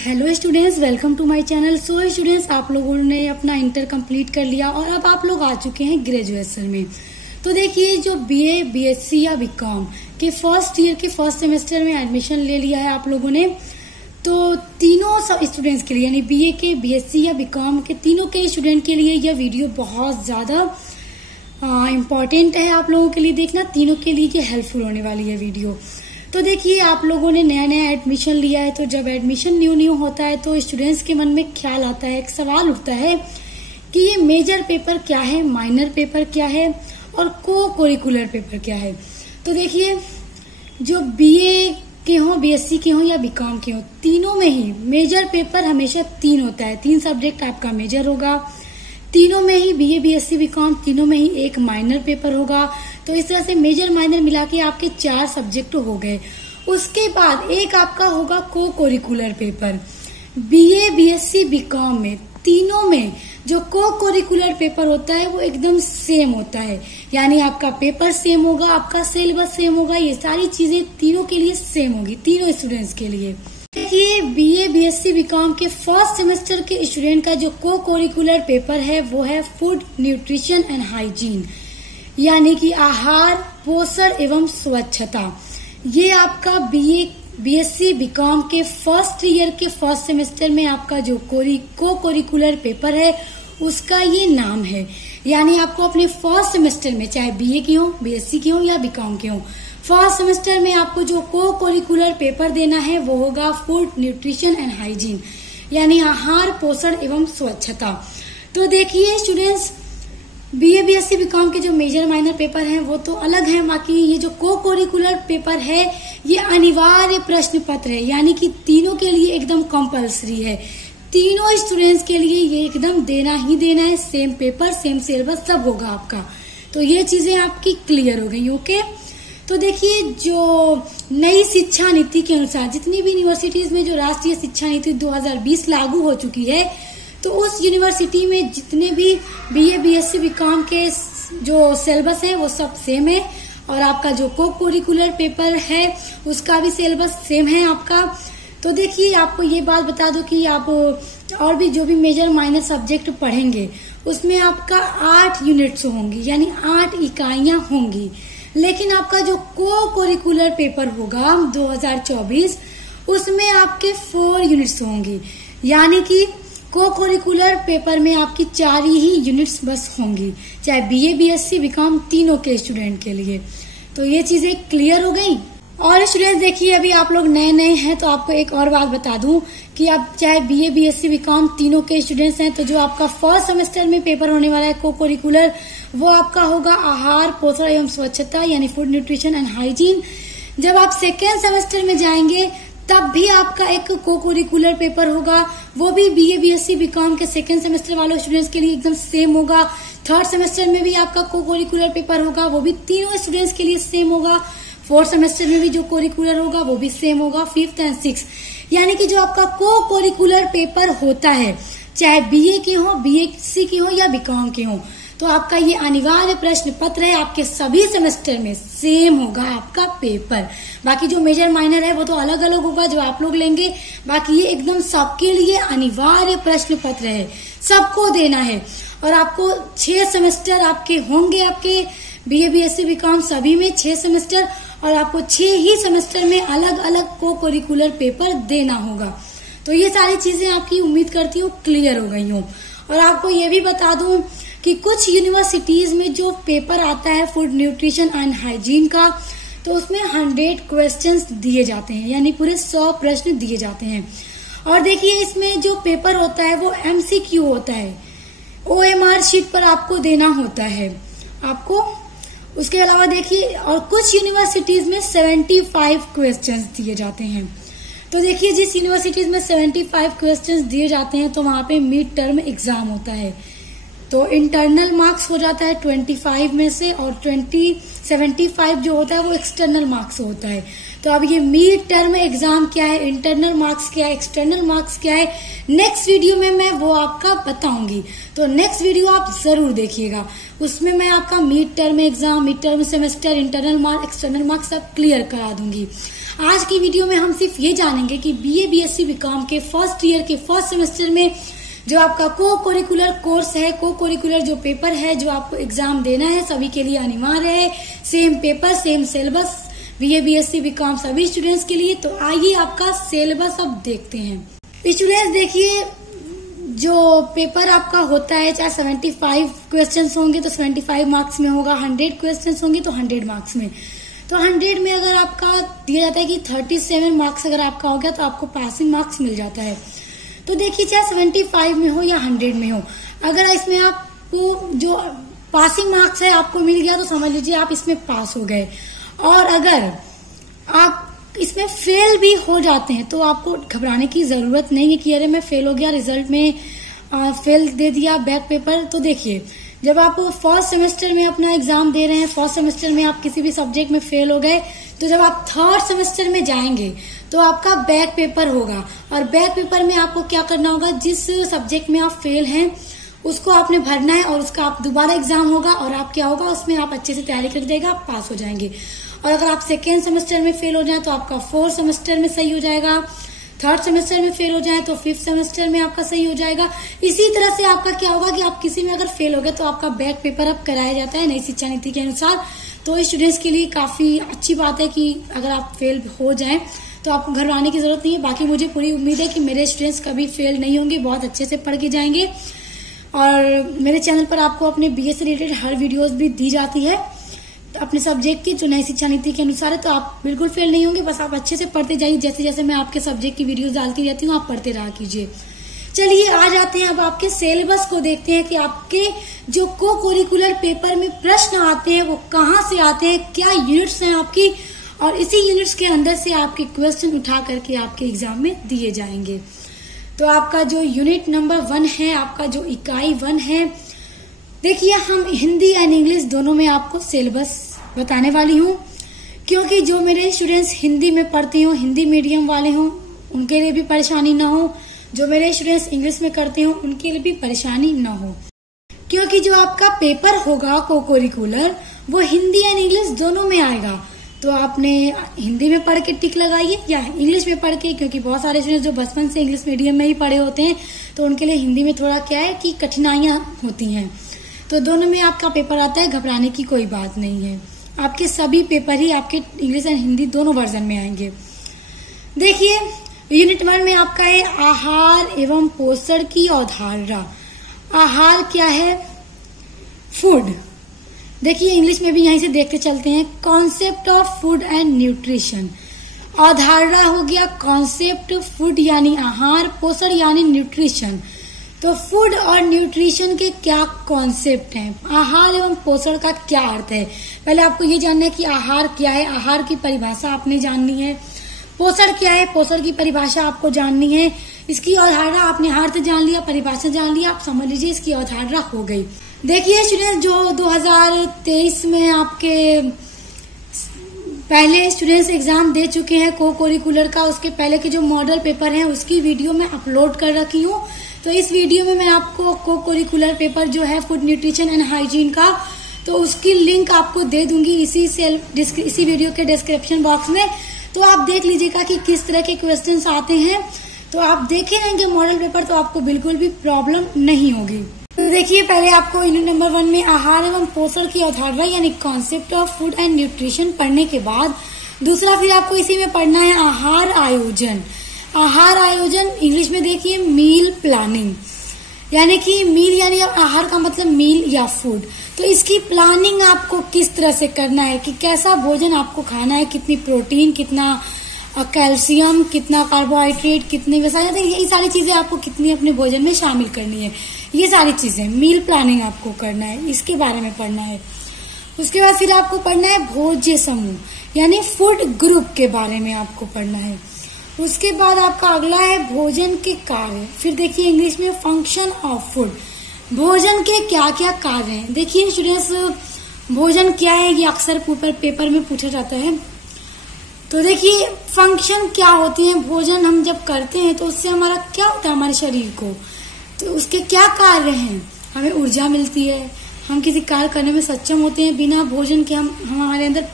Hello students, welcome to my channel. So students, आप लोगों ने अपना इंटर कंप्लीट कर लिया और अब आप लोग आ चुके हैं ग्रेजुएशन में। तो देखिए, जो बीए, बीएससी या बीकॉम के फर्स्ट ईयर के फर्स्ट सेमेस्टर में एडमिशन ले लिया है आप लोगों ने, तो तीनों सब स्टूडेंट्स के लिए, यानी बीए के, बीएससी या बीकॉम के तीनों के स्टूडेंट के लिए यह वीडियो बहुत ज्यादा इम्पोर्टेंट है आप लोगों के लिए देखना। तीनों के लिए ये हेल्पफुल होने वाली है वीडियो। तो देखिए, आप लोगों ने नया नया एडमिशन लिया है, तो जब एडमिशन न्यू होता है तो स्टूडेंट्स के मन में ख्याल आता है, एक सवाल उठता है कि ये मेजर पेपर क्या है, माइनर पेपर क्या है और को करिकुलर पेपर क्या है। तो देखिए, जो बीए के हो, बीएससी के हो या बीकॉम के हो, तीनों में ही मेजर पेपर हमेशा 3 होता है। 3 सब्जेक्ट आपका मेजर होगा। तीनों में ही बीए, बीएससी, बीकॉम तीनों में ही एक माइनर पेपर होगा। तो इस तरह से मेजर माइनर मिला के आपके 4 सब्जेक्ट हो गए। उसके बाद एक आपका होगा co curricular paper. BA, BSc, BCom में तीनों में जो को करिकुलर पेपर होता है वो एकदम सेम होता है, यानी आपका पेपर सेम होगा, आपका सिलेबस सेम होगा, ये सारी चीजें तीनों के लिए सेम होगी, तीनों स्टूडेंट्स के लिए। देखिए, बीए, बीएससी, बीकॉम के फर्स्ट सेमेस्टर के स्टूडेंट का जो को करिकुलर पेपर है वो है फूड, न्यूट्रिशन एंड हाइजीन, यानी कि आहार, पोषण एवं स्वच्छता। ये आपका बीए, बीएससी, बीकॉम के फर्स्ट ईयर के फर्स्ट सेमेस्टर में आपका जो को करिकुलर पेपर है उसका ये नाम है। यानी आपको अपने फर्स्ट सेमेस्टर में, चाहे बीए की हो, बीएससी की हो या बीकॉम की हो, फर्स्ट सेमेस्टर में आपको जो को करिकुलर पेपर देना है वो होगा फूड, न्यूट्रिशन एंड हाइजीन, यानी आहार, पोषण एवं स्वच्छता। तो देखिए स्टूडेंट्स, बीए, बीएससी, बीकॉम के जो मेजर माइनर पेपर हैं वो तो अलग हैं, बाकी ये जो को करिकुलर पेपर है ये अनिवार्य प्रश्न पत्र है, यानी कि तीनों के लिए एकदम कंपलसरी है। तीनों स्टूडेंट्स के लिए ये एकदम देना ही देना है। सेम पेपर, सेम सिलेबस सब होगा आपका। तो ये चीजें आपकी क्लियर हो गई। ओके, तो देखिए, जो नई शिक्षा नीति के अनुसार जितनी भी यूनिवर्सिटीज में जो राष्ट्रीय शिक्षा नीति 2020 लागू हो चुकी है, तो उस यूनिवर्सिटी में जितने भी बीए, बीएससी, बीकॉम के जो सिलेबस है वो सब सेम है, और आपका जो को करिकुलर पेपर है उसका भी सिलेबस सेम है आपका। तो देखिए, आपको ये बात बता दो कि आप और भी जो भी मेजर माइनर सब्जेक्ट पढ़ेंगे उसमें आपका 8 यूनिट्स होंगी, यानी 8 इकाइयां होंगी। लेकिन आपका जो को करिकुलर पेपर होगा 2024 उसमें आपके 4 यूनिट्स होंगी, यानी कि को करिकुलर पेपर में आपकी 4 ही यूनिट्स बस होंगी, चाहे बीए, बीएससी, बीकॉम तीनों के स्टूडेंट के लिए। तो ये चीजें क्लियर हो गई। और स्टूडेंट्स देखिए, अभी आप लोग नए नए हैं तो आपको एक और बात बता दूं कि आप चाहे बीए, बीएससी, बीकॉम तीनों के स्टूडेंट्स हैं, तो जो आपका फर्स्ट सेमेस्टर में पेपर होने वाला है को करिकुलर, वो आपका होगा आहार, पोषण एवं स्वच्छता, यानी फूड, न्यूट्रिशन एंड हाइजीन। जब आप सेकेंड सेमेस्टर में जाएंगे तब भी आपका एक को करिकुलर पेपर होगा, वो भी बीए, बीएससी, बीकॉम के सेकेंड सेमेस्टर वाले स्टूडेंट्स के लिए एकदम सेम होगा। थर्ड सेमेस्टर में भी आपका को करिकुलर पेपर होगा, वो भी तीनों स्टूडेंट्स के लिए सेम होगा। फोर्थ सेमेस्टर में भी जो करिकुलर होगा वो भी सेम होगा, 5th एंड 6th। यानी कि जो आपका को करिकुलर पेपर होता है, चाहे बीए की हो, बीएससी की हो या बीकॉम की हो, तो आपका ये अनिवार्य प्रश्न पत्र है, आपके सभी सेमेस्टर में सेम होगा आपका पेपर। बाकी जो मेजर माइनर है वो तो अलग अलग होगा जो आप लोग लेंगे, बाकी ये एकदम सबके लिए अनिवार्य प्रश्न पत्र है, सबको देना है। और आपको 6 सेमेस्टर आपके होंगे, आपके बीए, बीएससी, बीकॉम सभी में 6 सेमेस्टर, और आपको 6 ही सेमेस्टर में अलग अलग को करिकुलर पेपर देना होगा। तो ये सारी चीजें आपकी उम्मीद करती हूँ क्लियर हो गई हूँ। और आपको ये भी बता दूं कि कुछ यूनिवर्सिटीज में जो पेपर आता है फूड, न्यूट्रिशन एंड हाइजीन का, तो उसमें 100 क्वेश्चंस दिए जाते हैं, यानी पूरे 100 प्रश्न दिए जाते हैं। और देखिए, इसमें जो पेपर होता है वो एमसीक्यू होता है, ओएमआर शीट पर आपको देना होता है आपको। उसके अलावा देखिए, और कुछ यूनिवर्सिटीज में 75 क्वेश्चंस दिए जाते हैं। तो देखिए, जिस यूनिवर्सिटीज में 75 क्वेश्चंस दिए जाते हैं तो वहां पे मिड टर्म एग्जाम होता है, तो इंटरनल मार्क्स हो जाता है 25 में से, और 75 जो होता है वो एक्सटर्नल मार्क्स होता है। तो अब ये मिड टर्म एग्जाम क्या है, इंटरनल मार्क्स क्या है, एक्सटर्नल मार्क्स क्या है, नेक्स्ट वीडियो में मैं वो आपका बताऊंगी। तो नेक्स्ट वीडियो आप जरूर देखिएगा, उसमें मैं आपका mid term exam, mid term semester, internal marks, external marks सब क्लियर करा दूंगी। आज की वीडियो में हम सिर्फ ये जानेंगे कि बीए बीएससी बीकॉम के फर्स्ट ईयर के फर्स्ट सेमेस्टर में जो आपका को करिकुलर कोर्स है, को करिकुलर जो पेपर है जो आपको एग्जाम देना है, सभी के लिए अनिवार्य है। Same paper same syllabus BA BSc BCom सभी स्टूडेंट्स के लिए। तो आइए आपका सिलेबस अब देखते हैं। स्टूडेंट्स देखिए, जो पेपर आपका होता है चाहे 75 क्वेश्चंस होंगे तो 75 मार्क्स में होगा, 100 क्वेश्चंस होंगे तो 100 मार्क्स में। तो 100 में अगर आपका दिया जाता है कि 37 मार्क्स अगर आपका हो गया तो आपको पासिंग मार्क्स मिल जाता है। तो देखिए चाहे 75 में हो या 100 में हो, अगर इसमें आपको जो पासिंग मार्क्स है आपको मिल गया तो समझ लीजिए आप इसमें पास हो गए। और अगर आप इसमें फेल भी हो जाते हैं तो आपको घबराने की जरूरत नहीं है कि अरे मैं फेल हो गया, रिजल्ट में फेल दे दिया, बैक पेपर। तो देखिए, जब आप फर्स्ट सेमेस्टर में अपना एग्जाम दे रहे हैं, फर्स्ट सेमेस्टर में आप किसी भी सब्जेक्ट में फेल हो गए, तो जब आप थर्ड सेमेस्टर में जाएंगे तो आपका बैक पेपर होगा। और बैक पेपर में आपको क्या करना होगा, जिस सब्जेक्ट में आप फेल हैं उसको आपने भरना है और उसका आप दोबारा एग्जाम होगा और आप क्या होगा उसमें आप अच्छे से तैयारी कर देगा, आप पास हो जाएंगे। और अगर आप सेकेंड सेमेस्टर में फेल हो जाए तो आपका फोर्थ सेमेस्टर में सही हो जाएगा, थर्ड सेमेस्टर में फेल हो जाए तो फिफ्थ सेमेस्टर में आपका सही हो जाएगा। इसी तरह से आपका क्या होगा कि आप किसी में अगर फेल हो गए तो आपका बैक पेपर अब कराया जाता है नई शिक्षा नीति के अनुसार। तो स्टूडेंट्स के लिए काफी अच्छी बात है कि अगर आप फेल हो जाए तो आपको घबराने की जरूरत नहीं है। बाकी मुझे पूरी उम्मीद है कि मेरे स्टूडेंट्स कभी फेल नहीं होंगे, बहुत अच्छे से पढ़ के जाएंगे। और मेरे चैनल पर आपको अपने बीए से रिलेटेड हर वीडियोस भी दी जाती है तो अपने सब्जेक्ट की जो नई शिक्षा नीति के अनुसार है। तो आप बिल्कुल फेल नहीं होंगे, बस आप अच्छे से पढ़ते जाइए। जैसे जैसे मैं आपके सब्जेक्ट की वीडियोस डालती रहती हूँ आप पढ़ते रहा कीजिए। चलिए आ जाते हैं अब आपके सिलेबस को देखते हैं कि आपके जो को करिकुलर पेपर में प्रश्न आते हैं वो कहाँ से आते हैं, क्या यूनिट्स हैं आपकी, और इसी यूनिट्स के अंदर से आपके क्वेश्चन उठा करके आपके एग्जाम में दिए जाएंगे। तो आपका जो यूनिट नंबर 1 है, आपका जो इकाई 1 है, देखिए हम हिंदी एंड इंग्लिश दोनों में आपको सिलेबस बताने वाली हूँ, क्योंकि जो मेरे स्टूडेंट्स हिंदी में पढ़ते हो, हिंदी मीडियम वाले हों, उनके लिए भी परेशानी ना हो, जो मेरे स्टूडेंट्स इंग्लिश में करते हो उनके लिए भी परेशानी ना हो। क्योंकि जो आपका पेपर होगा को करिकुलर वो हिंदी एंड इंग्लिश दोनों में आएगा। तो आपने हिंदी में पढ़ के टिक लगाइए या इंग्लिश में पढ़ के, क्योंकि बहुत सारे स्टूडेंट्स जो बचपन से इंग्लिश मीडियम में ही पढ़े होते हैं तो उनके लिए हिंदी में थोड़ा क्या है कि कठिनाइयां होती हैं। तो दोनों में आपका पेपर आता है, घबराने की कोई बात नहीं है। आपके सभी पेपर ही आपके इंग्लिश एंड हिंदी दोनों वर्जन में आएंगे। देखिए यूनिट 1 में आपका है आहार एवं पोषण की अवधारणा। आहार क्या है, फूड। देखिए इंग्लिश में भी यहीं से देखते चलते हैं, concept of food and nutrition. अवधारणा हो गया कॉन्सेप्ट, फूड यानी आहार, पोषण यानी न्यूट्रिशन। तो फूड और न्यूट्रिशन के क्या कॉन्सेप्ट हैं, आहार एवं पोषण का क्या अर्थ है। पहले आपको ये जानना है कि आहार क्या है, आहार की परिभाषा आपने जाननी है। पोषण क्या है, पोषण की परिभाषा आपको जाननी है। इसकी अवधारणा आपने अर्थ जान लिया, परिभाषा जान लिया, आप समझ लीजिए इसकी अवधारणा हो गई। देखिए स्टूडेंट्स, जो 2023 में आपके पहले स्टूडेंट्स एग्जाम दे चुके हैं को करिकुलर का, उसके पहले के जो मॉडल पेपर हैं उसकी वीडियो मैं अपलोड कर रखी हूँ। तो इस वीडियो में मैं आपको को करिकुलर पेपर जो है फूड न्यूट्रिशन एंड हाइजीन का, तो उसकी लिंक आपको दे दूंगी इसी वीडियो के डिस्क्रिप्शन बॉक्स में। तो आप देख लीजिएगा कि किस तरह के क्वेश्चंस आते हैं। तो आप देखे रहेंगे मॉडल पेपर तो आपको बिल्कुल भी प्रॉब्लम नहीं होगी। तो देखिए पहले आपको यूनिट नंबर 1 में आहार एवं पोषण की अवधारणा यानी concept of food and nutrition पढ़ने के बाद दूसरा फिर आपको इसी में पढ़ना है आहार आयोजन। आहार आयोजन इंग्लिश में देखिए मील प्लानिंग, यानी कि मील यानी आहार का मतलब मील या फूड। तो इसकी प्लानिंग आपको किस तरह से करना है कि कैसा भोजन आपको खाना है, कितनी प्रोटीन, कितना कैल्शियम, कितना कार्बोहाइड्रेट, कितने वैसा, ये सारी चीजें आपको कितनी अपने भोजन में शामिल करनी है, ये सारी चीजें मील प्लानिंग आपको करना है, इसके बारे में पढ़ना है। उसके बाद फिर आपको पढ़ना है भोज्य समूह यानी फूड ग्रुप के बारे में आपको पढ़ना है। उसके बाद आपका अगला है भोजन के कार्य। फिर देखिए इंग्लिश में फंक्शन ऑफ फूड, भोजन के क्या क्या कार्य हैं। देखिए स्टूडेंट्स, भोजन क्या है ये अक्सर पेपर में पूछा जाता है। तो देखिए फंक्शन क्या होती है, भोजन हम जब करते हैं तो उससे हमारा क्या होता है हमारे शरीर को, तो उसके क्या कार्य हैं, हमें ऊर्जा मिलती है, हम किसी कार्य करने में सक्षम होते हैं, बिना भोजन के हम हमारे अंदर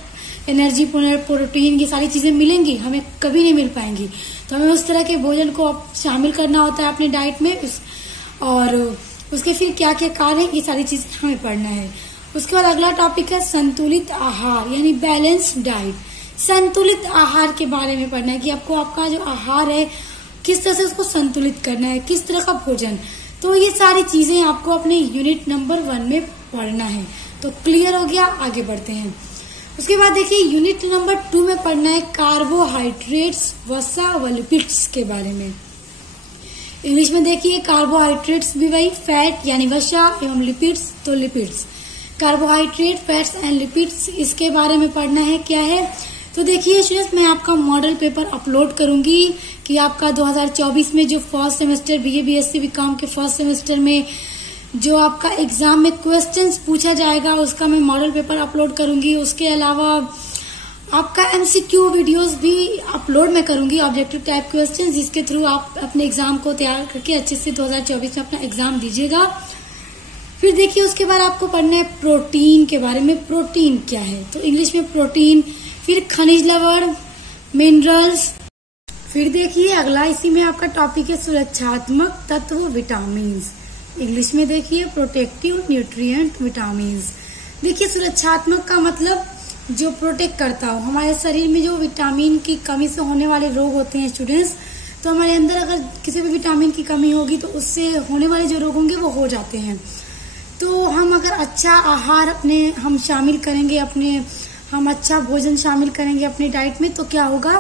एनर्जी, प्रोटीन, ये सारी चीजें मिलेंगी, हमें कभी नहीं मिल पाएंगी। तो हमें उस तरह के भोजन को शामिल करना होता है अपने डाइट में, और उसके फिर क्या क्या कार्य है, ये सारी चीजें हमें पढ़ना है। उसके बाद अगला टॉपिक है संतुलित आहार यानी बैलेंस डाइट। संतुलित आहार के बारे में पढ़ना है कि आपको आपका जो आहार है किस तरह से उसको संतुलित करना है, किस तरह का भोजन। तो ये सारी चीजें आपको अपने यूनिट नंबर 1 में पढ़ना है। तो क्लियर हो गया, आगे बढ़ते हैं। उसके बाद देखिए यूनिट नंबर 2 में पढ़ना है कार्बोहाइड्रेट्स, वसा व लिपिड्स के बारे में। इंग्लिश में देखिए कार्बोहाइड्रेट्स भी वही, फैट यानी वसा, एवं लिपिड्स तो lipids. Carbohydrate, fats and lipids, इसके बारे में पढ़ना है क्या है। तो देखिए स्टूडेंट्स, मैं आपका मॉडल पेपर अपलोड करूंगी कि आपका 2024 में जो first semester BA BSc BCom के फर्स्ट सेमेस्टर में जो आपका एग्जाम में क्वेश्चंस पूछा जाएगा, उसका मैं मॉडल पेपर अपलोड करूंगी। उसके अलावा आपका एमसीक्यू वीडियोस भी अपलोड मैं करूंगी, ऑब्जेक्टिव टाइप क्वेश्चंस, जिसके थ्रू आप अपने एग्जाम को तैयार करके अच्छे से 2024 में अपना एग्जाम दीजिएगा। फिर देखिए उसके बाद आपको पढ़ना है प्रोटीन के बारे में। प्रोटीन क्या है, तो इंग्लिश में प्रोटीन, फिर खनिज लवण, मिनरल्स। फिर देखिए अगला इसी में आपका टॉपिक है सुरक्षात्मक तत्व विटामिन। इंग्लिश में देखिए प्रोटेक्टिव न्यूट्रिएंट विटामिन। देखिए सुरक्षात्मक का मतलब जो प्रोटेक्ट करता हो, हमारे शरीर में जो विटामिन की कमी से होने वाले रोग होते हैं स्टूडेंट्स, तो हमारे अंदर अगर किसी भी विटामिन की कमी होगी तो उससे होने वाले जो रोग होंगे वो हो जाते हैं। तो हम अगर अच्छा आहार हम शामिल करेंगे, हम अच्छा भोजन शामिल करेंगे अपने डाइट में, तो क्या होगा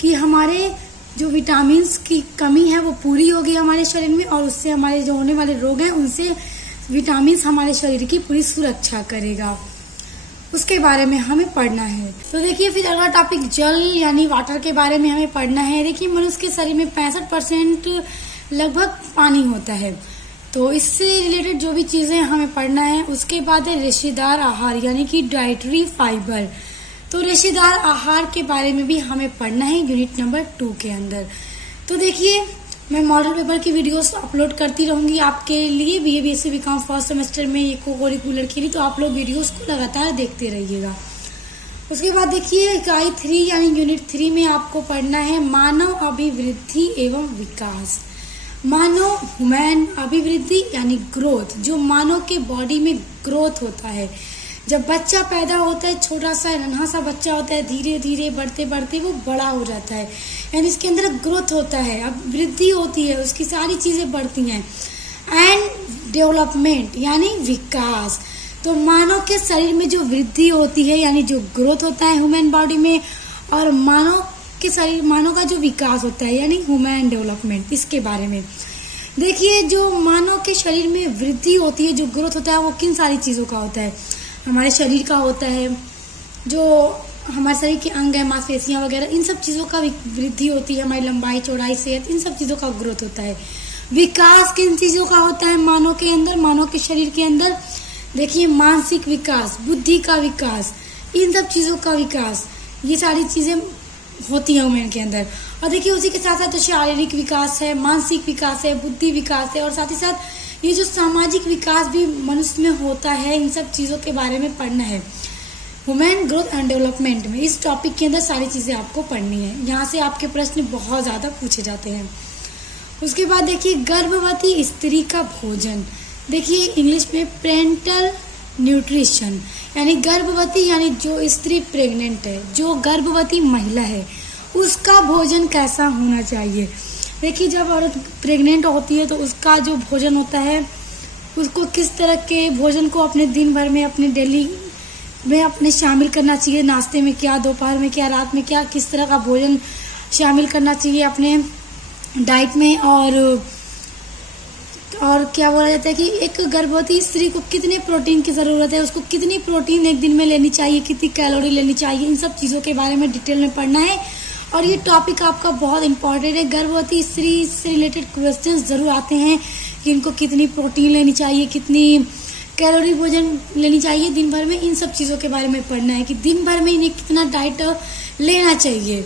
कि हमारे जो विटामिन्स की कमी है वो पूरी होगी हमारे शरीर में, और उससे हमारे जो होने वाले रोग हैं उनसे विटामिन्स हमारे शरीर की पूरी सुरक्षा करेगा। उसके बारे में हमें पढ़ना है। तो देखिए फिर अगला टॉपिक जल यानी वाटर के बारे में हमें पढ़ना है। देखिए मनुष्य के शरीर में 65% लगभग पानी होता है, तो इससे रिलेटेड जो भी चीजें हमें पढ़ना है। उसके बाद है रेशेदार आहार यानी कि डाइटरी फाइबर। तो रेशेदार आहार के बारे में भी हमें पढ़ना है यूनिट नंबर 2 के अंदर। तो देखिए मैं मॉडल पेपर की वीडियोस अपलोड करती रहूंगी आपके लिए BA BSc BCom first semester में, ये को-करिकुलर के लिए, तो आप लोग वीडियोस को लगातार देखते रहिएगा। उसके बाद देखिए इकाई 3 यानी यूनिट 3 में आपको पढ़ना है मानव अभिवृद्धि एवं विकास। मानव ह्यूमन अभिवृद्धि यानी ग्रोथ, जो मानव के बॉडी में ग्रोथ होता है। जब बच्चा पैदा होता है, छोटा सा नन्हा सा बच्चा होता है, धीरे धीरे बढ़ते बढ़ते वो बड़ा हो जाता है, यानी इसके अंदर ग्रोथ होता है, अब वृद्धि होती है, उसकी सारी चीजें बढ़ती हैं। एंड डेवलपमेंट यानी विकास। तो मानव के शरीर में जो वृद्धि होती है यानी जो ग्रोथ होता है ह्यूमन बॉडी में, और मानव का जो विकास होता है यानी ह्यूमन डेवलपमेंट, इसके बारे में देखिए। जो मानव के शरीर में वृद्धि होती है, जो ग्रोथ होता है, वो किन सारी चीजों का होता है, हमारे शरीर का होता है, जो हमारे शरीर के अंग है, मांसपेशियां वगैरह, इन सब चीजों का वृद्धि होती है, हमारी लंबाई चौड़ाई सेहत, इन सब चीजों का ग्रोथ होता है। विकास किन चीजों का होता है मानव के अंदर, मानव के शरीर के अंदर, देखिए मानसिक विकास, बुद्धि का विकास, इन सब चीजों का विकास, ये सारी चीजें होती है ह्यूमन के अंदर। और देखिए उसी के साथ साथ शारीरिक विकास है, मानसिक विकास है, बुद्धि विकास है, और साथ ही साथ ये जो सामाजिक विकास भी मनुष्य में होता है, इन सब चीजों के बारे में पढ़ना है ह्यूमन ग्रोथ एंड डेवलपमेंट में। इस टॉपिक के अंदर सारी चीजें आपको पढ़नी है, यहाँ से आपके प्रश्न बहुत ज्यादा पूछे जाते हैं। उसके बाद देखिए गर्भवती स्त्री का भोजन। देखिए इंग्लिश में प्रेनेटल न्यूट्रिशन, यानी गर्भवती यानी जो स्त्री प्रेग्नेंट है, जो गर्भवती महिला है, उसका भोजन कैसा होना चाहिए। देखिए जब औरत प्रेग्नेंट होती है तो उसका जो भोजन होता है, उसको किस तरह के भोजन को अपने दिन भर में, अपने डेली में अपने शामिल करना चाहिए। नाश्ते में क्या, दोपहर में क्या, रात में क्या, किस तरह का भोजन शामिल करना चाहिए अपने डाइट में। और क्या बोला जाता है कि एक गर्भवती स्त्री को कितने प्रोटीन की जरूरत है, उसको कितनी प्रोटीन एक दिन में लेनी चाहिए, कितनी कैलोरी लेनी चाहिए, इन सब चीजों के बारे में डिटेल में पढ़ना है। और ये टॉपिक आपका बहुत इंपॉर्टेंट है। गर्भवती स्त्री से रिलेटेड क्वेश्चंस जरूर आते हैं कि इनको कितनी प्रोटीन लेनी चाहिए, कितनी कैलोरी भोजन लेनी चाहिए दिन भर में, इन सब चीजों के बारे में पढ़ना है कि दिन भर में इन्हें कितना डाइट लेना चाहिए।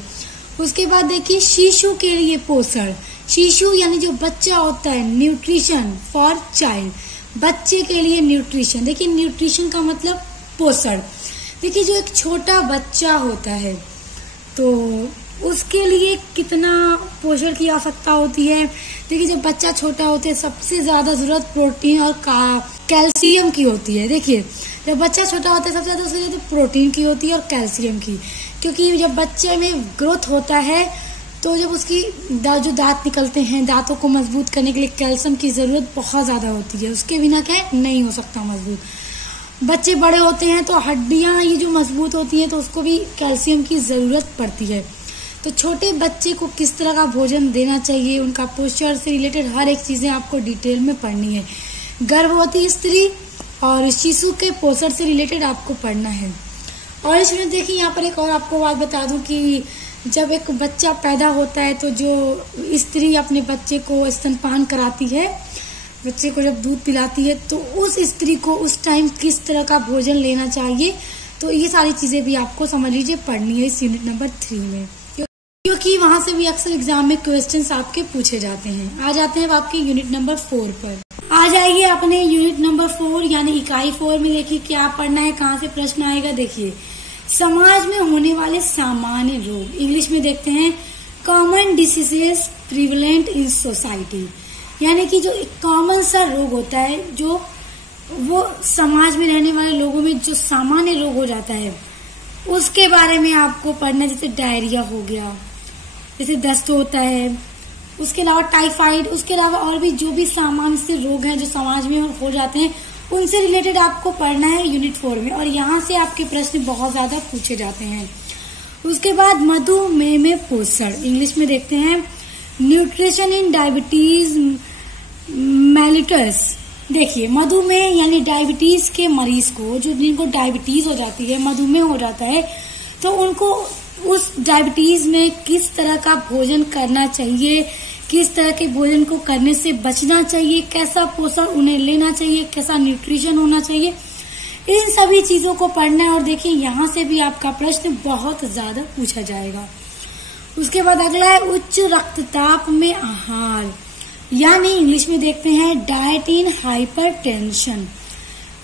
उसके बाद देखिए शिशु के लिए पोषण। शिशु यानी जो बच्चा होता है, न्यूट्रिशन फॉर चाइल्ड, बच्चे के लिए न्यूट्रिशन। देखिए न्यूट्रिशन का मतलब पोषण। देखिए जो एक छोटा बच्चा होता है तो उसके लिए कितना पोषण की आवश्यकता होती है। देखिए जब बच्चा छोटा होता है सबसे ज्यादा जरूरत प्रोटीन और कैल्शियम की होती है। देखिए जब बच्चा छोटा होता है सबसे ज्यादा उसके लिए तो प्रोटीन की होती है और कैल्शियम की, क्योंकि जब बच्चे में ग्रोथ होता है तो जब उसकी जो दांत निकलते हैं, दांतों को मजबूत करने के लिए कैल्शियम की जरूरत बहुत ज्यादा होती है। उसके बिना क्या नहीं हो सकता मजबूत। बच्चे बड़े होते हैं तो हड्डियां ये जो मजबूत होती हैं तो उसको भी कैल्शियम की जरूरत पड़ती है। तो छोटे बच्चे को किस तरह का भोजन देना चाहिए, उनका पोषण से रिलेटेड हर एक चीजें आपको डिटेल में पढ़नी है। गर्भवती स्त्री और शिशु के पोषण से रिलेटेड आपको पढ़ना है। और इसमें देखिए यहाँ पर एक और आपको बात बता दूं कि जब एक बच्चा पैदा होता है तो जो स्त्री अपने बच्चे को स्तनपान कराती है, बच्चे को जब दूध पिलाती है, तो उस स्त्री को उस टाइम किस तरह का भोजन लेना चाहिए, तो ये सारी चीजें भी आपको समझ लीजिए पढ़नी है इस यूनिट नंबर 3 में, क्योंकि वहां से भी अक्सर एग्जाम में क्वेश्चंस आपके पूछे जाते हैं। आ जाते हैं अब आपके यूनिट नंबर 4 पर। आ जाइए अपने यूनिट नंबर 4 यानी इकाई 4 में। देखिए क्या पढ़ना है, कहाँ से प्रश्न आएगा। देखिए समाज में होने वाले सामान्य रोग, इंग्लिश में देखते हैं common diseases prevalent in society, यानी कि जो एक कॉमन सा रोग होता है जो वो समाज में रहने वाले लोगों में जो सामान्य रोग हो जाता है उसके बारे में आपको पढ़ना। जैसे डायरिया हो गया, जैसे दस्त होता है, उसके अलावा टाइफाइड, उसके अलावा और भी जो भी सामान्य से रोग हैं जो समाज में हो जाते हैं उनसे रिलेटेड आपको पढ़ना है यूनिट 4 में। और यहाँ से आपके प्रश्न बहुत ज्यादा पूछे जाते हैं। उसके बाद मधुमेह में पोषण, इंग्लिश में देखते हैं न्यूट्रिशन इन डायबिटीज मेलिटस। देखिए मधुमेह यानी डायबिटीज के मरीज को, जो जिनको डायबिटीज हो जाती है, मधुमेह हो जाता है, तो उनको उस डायबिटीज में किस तरह का भोजन करना चाहिए, किस तरह के भोजन को करने से बचना चाहिए, कैसा पोषण उन्हें लेना चाहिए, कैसा न्यूट्रिशन होना चाहिए, इन सभी चीजों को पढ़ना है। और देखिए यहाँ से भी आपका प्रश्न बहुत ज्यादा पूछा जाएगा। उसके बाद अगला है उच्च रक्तचाप में आहार, यानी इंग्लिश में देखते हैं डाइट इन हाइपरटेंशन।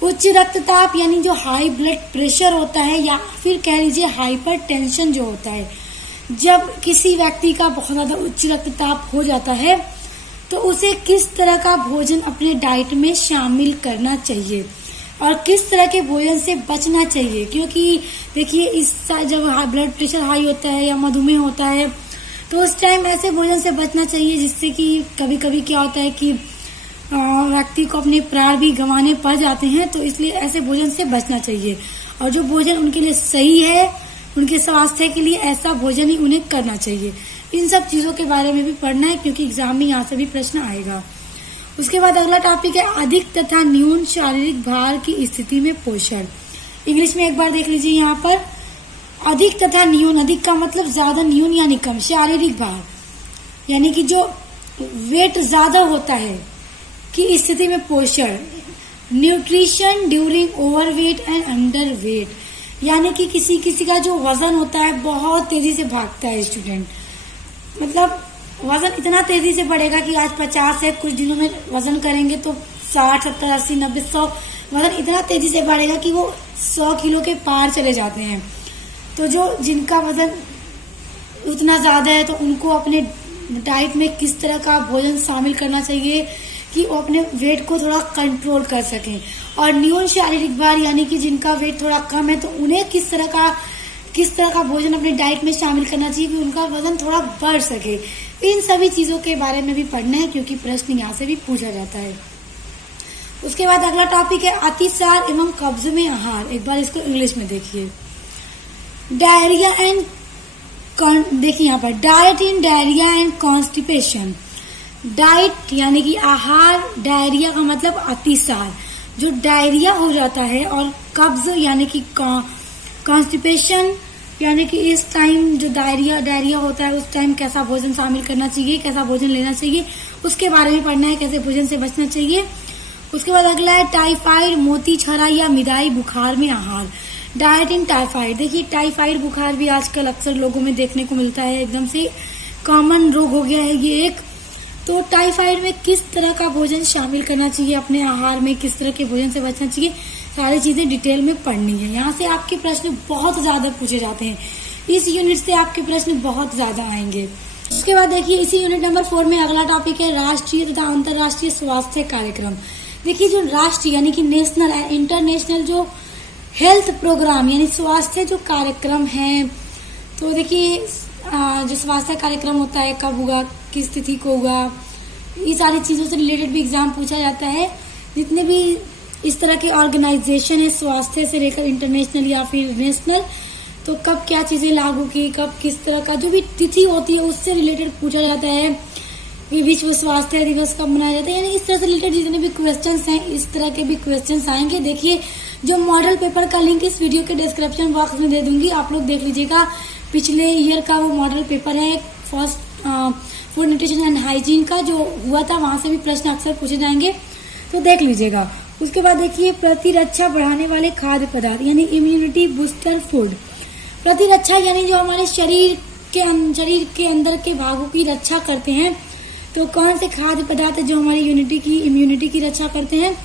उच्च रक्तचाप यानी जो हाई ब्लड प्रेशर होता है या फिर कह लीजिए हाइपरटेंशन जो होता है, जब किसी व्यक्ति का बहुत ज्यादा उच्च रक्तचाप हो जाता है तो उसे किस तरह का भोजन अपने डाइट में शामिल करना चाहिए और किस तरह के भोजन से बचना चाहिए। क्योंकि देखिए इस जब ब्लड प्रेशर हाई होता है या मधुमेह होता है तो उस टाइम ऐसे भोजन से बचना चाहिए जिससे कि कभी कभी क्या होता है कि व्यक्ति को अपने प्राण भी गंवाने पड़ जाते हैं, तो इसलिए ऐसे भोजन से बचना चाहिए। और जो भोजन उनके लिए सही है, उनके स्वास्थ्य के लिए, ऐसा भोजन ही उन्हें करना चाहिए। इन सब चीजों के बारे में भी पढ़ना है क्योंकि एग्जाम में यहाँ से भी प्रश्न आएगा। उसके बाद अगला टॉपिक है अधिक तथा न्यून शारीरिक भार की स्थिति में पोषण। इंग्लिश में एक बार देख लीजिए यहाँ पर अधिक तथा न्यून, अधिक का मतलब ज्यादा, न्यून यानी कम, शारीरिक भार यानी कि जो वेट ज्यादा होता है की स्थिति में पोषण। Nutrition during overweight and under weight, यानी कि किसी किसी का जो वजन होता है बहुत तेजी से भागता है स्टूडेंट, मतलब वजन इतना तेजी से बढ़ेगा कि आज 50 है, कुछ दिनों में वजन करेंगे तो 60, 70, 80, 90, 100, वजन इतना तेजी से बढ़ेगा कि वो 100 किलो के पार चले जाते हैं। तो जो जिनका वजन उतना ज्यादा है तो उनको अपने डाइट में किस तरह का भोजन शामिल करना चाहिए कि वो अपने वेट को थोड़ा कंट्रोल कर सकें। और न्यून शारीरिक भार यानी कि जिनका वेट थोड़ा कम है तो उन्हें किस तरह का भोजन अपने डाइट में शामिल करना चाहिए कि उनका वजन थोड़ा बढ़ सके। इन सभी चीजों के बारे में भी पढ़ना है क्योंकि प्रश्न यहाँ से भी पूछा जाता है। उसके बाद अगला टॉपिक है अतिसार एवं कब्ज में आहार। एक बार इसको इंग्लिश में देखिए डायरिया एंड, देखिए यहाँ पर diet in diarrhoea and constipation. Diet यानी कि आहार, डायरिया का मतलब अतिसार, जो डायरिया हो जाता है, और कब्ज यानी कि कॉन्स्टिपेशन यानी कि इस टाइम जो डायरिया होता है उस टाइम कैसा भोजन शामिल करना चाहिए, कैसा भोजन लेना चाहिए, उसके बारे में पढ़ना है, कैसे भोजन से बचना चाहिए। उसके बाद अगला है टाइफाइड, मोती छरा या मिदाई बुखार में आहार। डाइट इन टाइफाइड, देखिए टाइफाइड बुखार भी आजकल अक्सर लोगों में देखने को मिलता है, एकदम से कॉमन रोग हो गया है ये एक। तो टाइफाइड में किस तरह का भोजन शामिल करना चाहिए अपने आहार में, किस तरह के भोजन से बचना चाहिए, सारी चीजें डिटेल में पढ़नी है। यहाँ से आपके प्रश्न बहुत ज्यादा पूछे जाते हैं, इस यूनिट से आपके प्रश्न बहुत ज्यादा आएंगे। उसके बाद देखिए इसी यूनिट नंबर 4 में अगला टॉपिक है राष्ट्रीय तथा अंतर्राष्ट्रीय स्वास्थ्य कार्यक्रम। देखिए जो राष्ट्रीय यानी कि नेशनल एंड इंटरनेशनल जो हेल्थ प्रोग्राम यानी स्वास्थ्य जो कार्यक्रम है, तो देखिए जो स्वास्थ्य कार्यक्रम होता है कब होगा, किस तिथि को होगा, ये सारी चीजों से रिलेटेड भी एग्जाम पूछा जाता है। जितने भी इस तरह के ऑर्गेनाइजेशन है स्वास्थ्य से लेकर इंटरनेशनल या फिर नेशनल, तो कब क्या चीजें लागू की, कब किस तरह का जो भी तिथि होती है उससे रिलेटेड पूछा जाता है। विश्व स्वास्थ्य दिवस कब मनाया जाता है, यानी इस तरह से रिलेटेड जितने भी क्वेश्चंस हैं इस तरह के भी क्वेश्चंस आएंगे। देखिए जो मॉडल पेपर का लिंक इस वीडियो के डिस्क्रिप्शन बॉक्स में दे दूंगी, आप लोग देख लीजिएगा। पिछले ईयर का वो मॉडल पेपर है first food nutrition and hygiene का जो हुआ था, वहां से भी प्रश्न अक्सर पूछे जाएंगे, तो देख लीजिएगा। उसके बाद देखिए प्रतिरक्षा बढ़ाने वाले खाद्य पदार्थ यानी इम्यूनिटी बूस्टर फूड। प्रतिरक्षा यानी जो हमारे शरीर के अंदर के भागों की रक्षा करते हैं, तो कौन से खाद्य पदार्थ जो हमारी इम्यूनिटी की रक्षा करते हैं,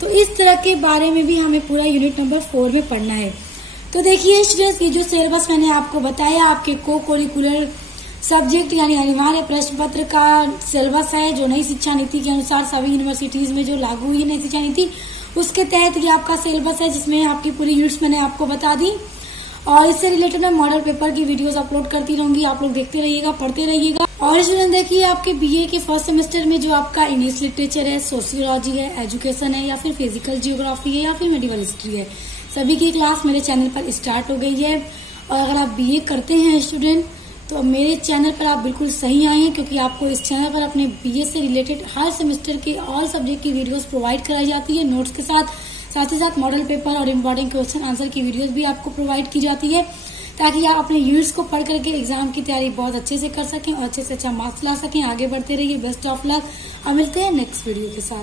तो इस तरह के बारे में भी हमें पूरा यूनिट नंबर 4 में पढ़ना है। तो देखिए स्टूडेंट्स, ये जो सिलेबस मैंने आपको बताया आपके को करिकुलर सब्जेक्ट यानी अनिवार्य प्रश्न पत्र का सिलेबस है, जो नई शिक्षा नीति के अनुसार सभी यूनिवर्सिटीज में जो लागू हुई नई शिक्षा नीति, उसके तहत ये आपका सिलेबस है, जिसमें आपकी पूरी यूनिट्स मैंने आपको बता दी। और इससे रिलेटेड मैं मॉडल पेपर की वीडियोस अपलोड करती रहूंगी, आप लोग देखते रहिएगा, पढ़ते रहिएगा। और स्टूडेंट देखिए आपके बीए के फर्स्ट सेमेस्टर में जो आपका इंग्लिश लिटरेचर है, सोशियोलॉजी है, एजुकेशन है, या फिर फिजिकल जियोग्राफी है, या फिर मेडिकल हिस्ट्री है, सभी की क्लास मेरे चैनल पर स्टार्ट हो गई है। और अगर आप बीए करते हैं स्टूडेंट, तो मेरे चैनल पर आप बिल्कुल सही आए हैं, क्योंकि आपको इस चैनल पर अपने बीए से रिलेटेड हर सेमेस्टर के ऑल सब्जेक्ट की वीडियोस प्रोवाइड कराई जाती है नोट्स के साथ ही साथ मॉडल पेपर और इम्पोर्टेंट क्वेश्चन आंसर की वीडियोस भी आपको प्रोवाइड की जाती है, ताकि आप अपने यूनिट्स को पढ़ करके एग्जाम की तैयारी बहुत अच्छे से कर सकें और अच्छे से अच्छा मार्क्स ला सकें। आगे बढ़ते रहिए, बेस्ट ऑफ लक, और मिलते हैं नेक्स्ट वीडियो के साथ।